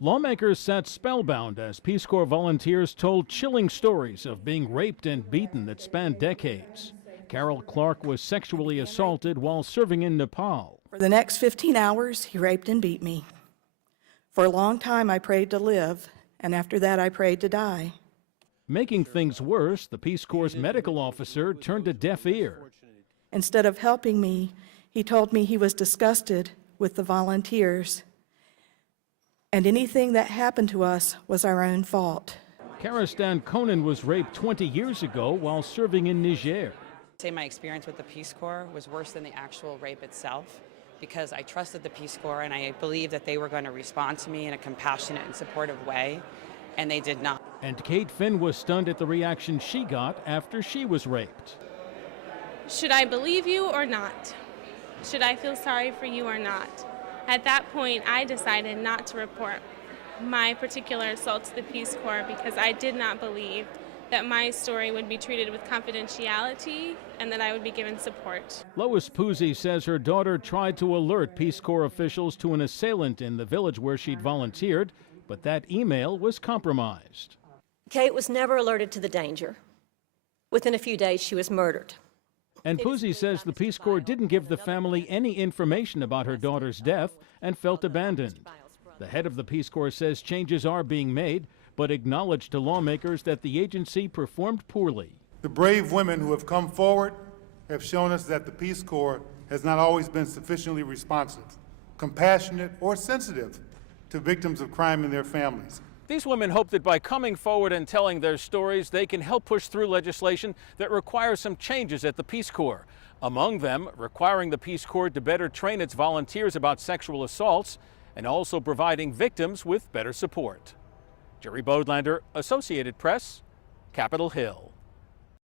Lawmakers sat spellbound as Peace Corps volunteers told chilling stories of being raped and beaten that spanned decades. Carol Clark was sexually assaulted while serving in Nepal. For the next 15 hours, he raped and beat me. For a long time, I prayed to live, and after that, I prayed to die. Making things worse, the Peace Corps' medical officer turned a deaf ear. Instead of helping me, he told me he was disgusted with the volunteers, and anything that happened to us was our own fault. Karistan Conan was raped 20 years ago while serving in Niger. I'd say my experience with the Peace Corps was worse than the actual rape itself, because I trusted the Peace Corps and I believed that they were going to respond to me in a compassionate and supportive way, and they did not. And Kate Finn was stunned at the reaction she got after she was raped. Should I believe you or not? Should I feel sorry for you or not? At that point, I decided not to report my particular assault to the Peace Corps because I did not believe that my story would be treated with confidentiality and that I would be given support. Lois Puzzi says her daughter tried to alert Peace Corps officials to an assailant in the village where she'd volunteered, but that email was compromised. Kate was never alerted to the danger. Within a few days, she was murdered. And Puzzi says the Peace Corps didn't give the family any information about her daughter's death and felt abandoned. The head of the Peace Corps says changes are being made, but acknowledged to lawmakers that the agency performed poorly. The brave women who have come forward have shown us that the Peace Corps has not always been sufficiently responsive, compassionate, or sensitive to victims of crime and their families. These women hope that by coming forward and telling their stories, they can help push through legislation that requires some changes at the Peace Corps. Among them, requiring the Peace Corps to better train its volunteers about sexual assaults and also providing victims with better support. Jerry Bodlander, Associated Press, Capitol Hill.